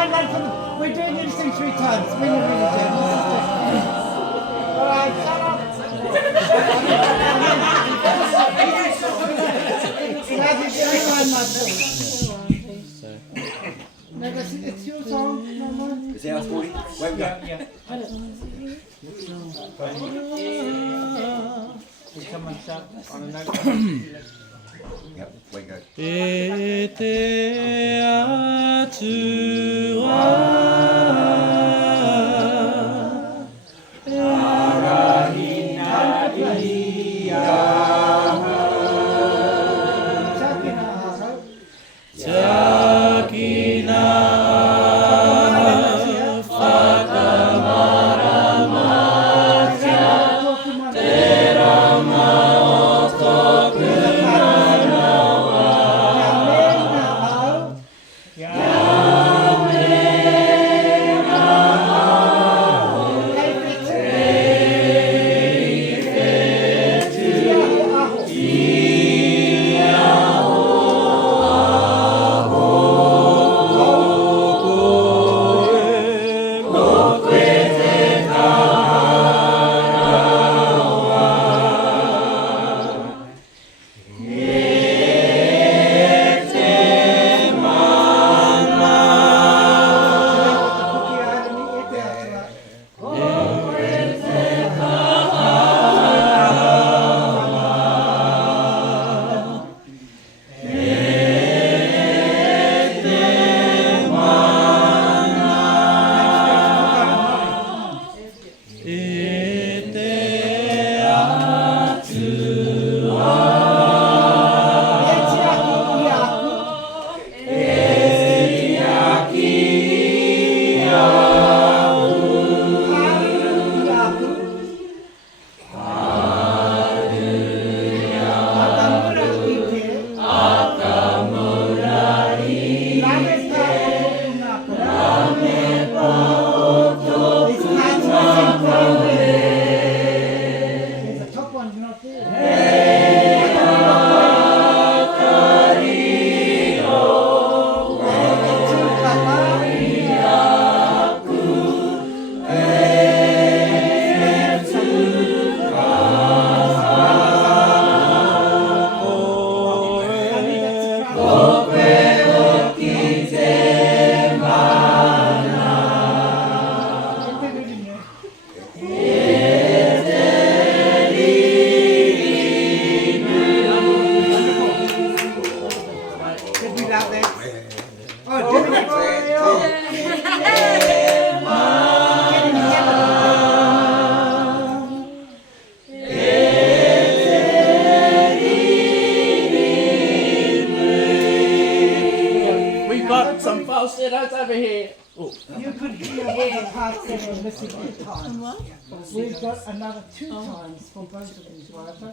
We're doing these things 3 times. Really, really, Jen. All right, shut up. No, it's your song. No more. Is it our 40? Wait, go. Yeah. We come and start on a note. Yep, wait, go. Some falsettos over here. Oh. You could hear the past 7 missing 2 times. We've got another 2 times for both of these, right?